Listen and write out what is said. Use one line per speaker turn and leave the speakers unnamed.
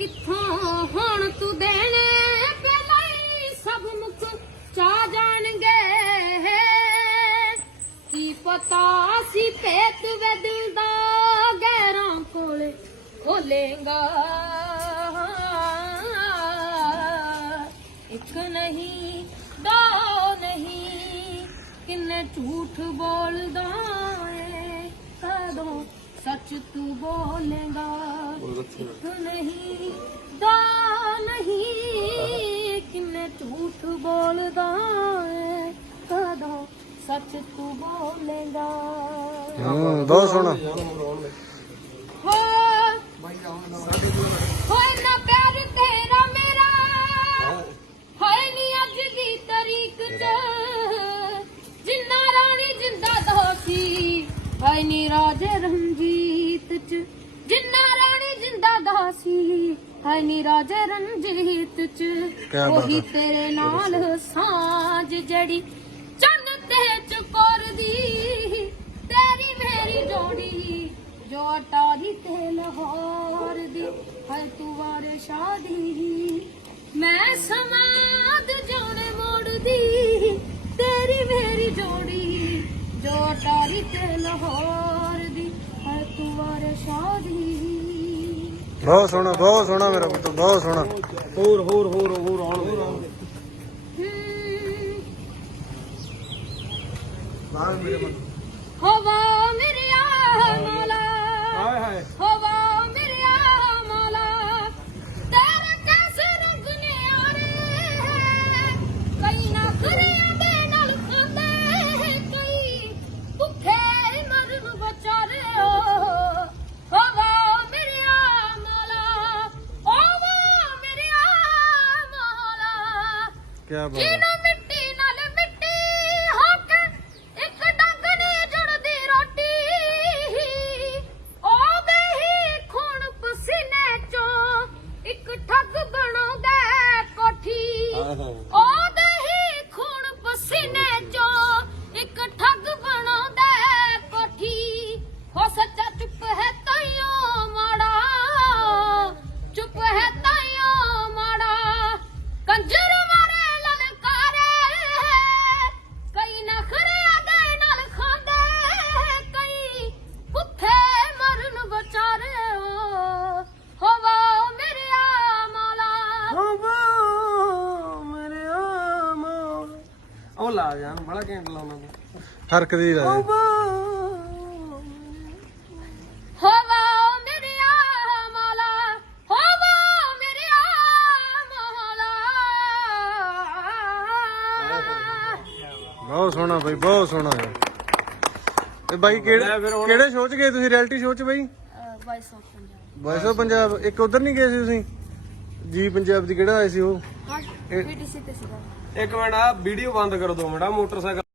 ਕਿੱਥੋਂ ਹੁਣ ਤੂੰ ਦੇਣੇ? ਪਹਿਲਾਂ ਹੀ ਸਭ ਮੁਖ ਚਾ ਜਾਣਗੇ। ਕੀ ਪਤਾ ਸੀ ਪੇਤ ਵੇ ਦਿਲ ਇੱਕ ਨਹੀਂ, ਦੋ ਨਹੀਂ, ਕਿੰਨੇ ਝੂਠ ਬੋਲਦਾ ਏ? ਕਦੋਂ ਸੱਚ ਤੂੰ ਬੋਲੇਗਾ? ਨਹੀਂ ਦੋ ਨਹੀਂ ਕਿੰਨੇ ਝੂਠ ਬੋਲਦਾ ਏ? ਕਦੋਂ ਸੱਚ ਤੂੰ ਬੋਲੇਗਾ
ਹੂੰ ਬਹੁਤ ਸੋਹਣਾ।
ਹੋ ਹੋਏ ਨਾ। ਪਿਆਰ ਤੇਰਾ ਮੇਰਾ। ਹਾਏ ਨੀ ਅੱਜ ਦੀ ਤਰੀਕ ਚ। ਜਿੰਨਾ ਰਾਣੀ ਜਿੰਦਾ ਦਾਸੀ ਹਾਏ ਨੀ ਰਾਜੇ ਰਣਜੀਤ ਚ। ਹਾਏ ਨੀ ਰਾਜੇ ਰਣਜੀਤ ਚ।
ਕਿਆ ਬਾਤ
ਉਹੀ
ਹੈ।
ਤੇਰੇ ਨਾਲ ਸਾਂਝ ਜੜੀ ਚੰਨ ਤੇ ਚਕੋਰ ਦੀ ਤੇਰੀ ਮੇਰੀ ਜੋੜੀ ਜੋ ਅਟਾਰੀ ਤੇ ਲਾਹੌਰ ਦੀ ਹਰ ਤੂੰ ਵਾਰੇ ਸ਼ਾਦੀ ਮੈਂ ਸਮਾਦ ਜਾਣੇ ਮੋੜਦੀ। ਤੇਰੀ ਮੇਰੀ ਜੋੜੀ ਜੋ ਅਟਾਰੀ ਤੇ ਲਾਹੌਰ ਦੀ ਹਰ ਤੂੰ ਵਾਰੇ ਸ਼ਾਦੀ।
ਬਹੁਤ ਸੋਹਣਾ ਬਹੁਤ ਸੋਹਣਾ ਮੇਰਾ ਪੁੱਤ ਬਹੁਤ ਸੋਹਣਾ।
ਹੋਰ ਹੋਰ ਹੋਰ ਹੋਰ ਆਉਣ। ਹੋਰ ਆਉਣ
ਹਵਾ ਮੇਰਿਆ ਮੌਲਾ।
ਹਾਏ ਹਾਏ।
ਕੀ ਬਾਤ ਹੈ।
ਉਹ ਲਾ ਜਾਨ ਬੜਾ ਘੈਂਟ ਲਾਉਣਾ ਤੂੰ।
ਹਰਕਦੀ ਰਹੇ
ਹਵਾ।
ਹਵਾ ਮੇਰਿਆ ਮੌਲਾ ਹਵਾ ਮੇਰਿਆ ਮੌਲਾ
ਬਹੁਤ ਸੋਹਣਾ ਬਾਈ ਬਹੁਤ ਸੋਹਣਾ। ਹੈ ਇਹ ਬਾਈ ਕਿਹੜੇ ਕਿਹੜੇ ਸ਼ੋਅ ਚ ਗਏ ਤੁਸੀਂ? ਰਿਐਲਿਟੀ ਸ਼ੋਅ ਚ ਬਾਈ?
Voice of Punjab
voice of Punjab ਇੱਕ ਉਧਰ ਨਹੀਂ ਗਏ ਸੀ ਤੁਸੀਂ? ਜੀ ਪੰਜਾਬ ਦੀ ਕਿਹੜਾ ਆਏ ਸੀ ਉਹ?
ਹਾਂ ਪੀਟੀਸੀ ਤੇ ਸੀਗਾ
ਇੱਕ ਮਿੰਟ ਆ ਵੀਡੀਓ ਬੰਦ ਕਰੋ ਦੋ ਮਿੰਟ ਮੋਟਰਸਾਈਕਲ